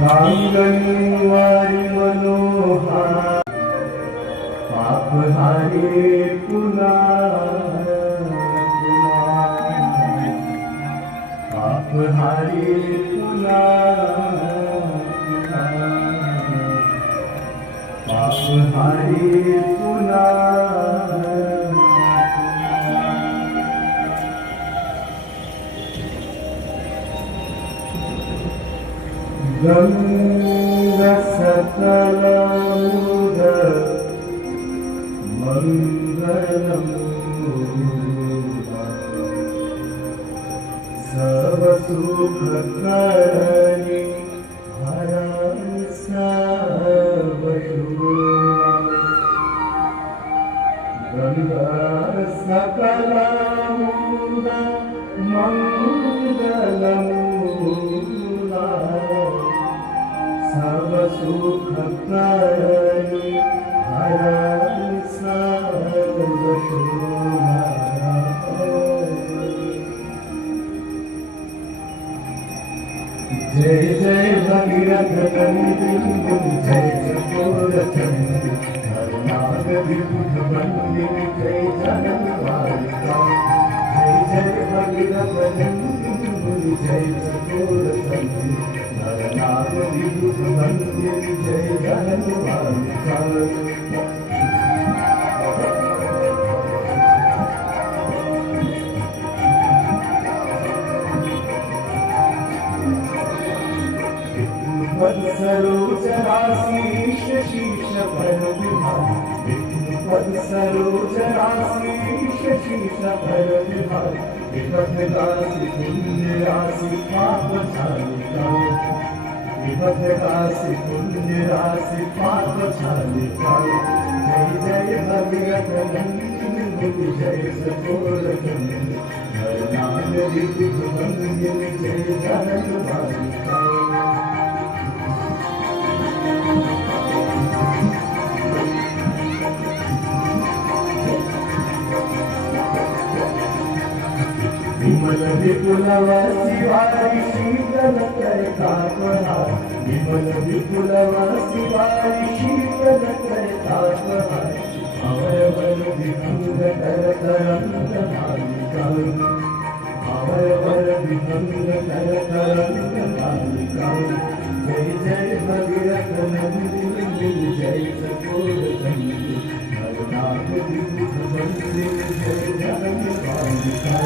रांगणवारी मनोहर पापहारी पुन्हा पापहारी पुन्हा पापहारी पुन्हा गंगा सकल मंगलम सब सुख करणी हरण सब गंगा सकल मंगलम सब सुख करणी हरण सब जय जय भगीरथ नंदी जय चकोर चंदी हरनाग विबुध बंदी जय जनवारिका जय जय भगीरथ नंदी जय चकोर चंदी हरनाग विबुध बंदी जय जनवारिका सरोजराशीष शीश भर विभाग पद सरोजराशीष शीश भर विभाग विपद काशी पुण्य राशि पाप छालिका विपद काशी पुण्य राशि पाप छालिका जय जय भगीरथ नंदिनी जय सकोर चंदी हरनाग विबुध बंदी जय जनवारिका विमल विपुलवासी वारी शीतल करतापहार विमल विपुलवासी वारी शीतल करतापहार अवयवर विभंग कर तरंग मालिका अवयवर विभंग कर तरंग मालिका जय जय भगीरथ नंदिनी जय चकोर चंदी हरनाग विबुध बंदी जय जनवारिका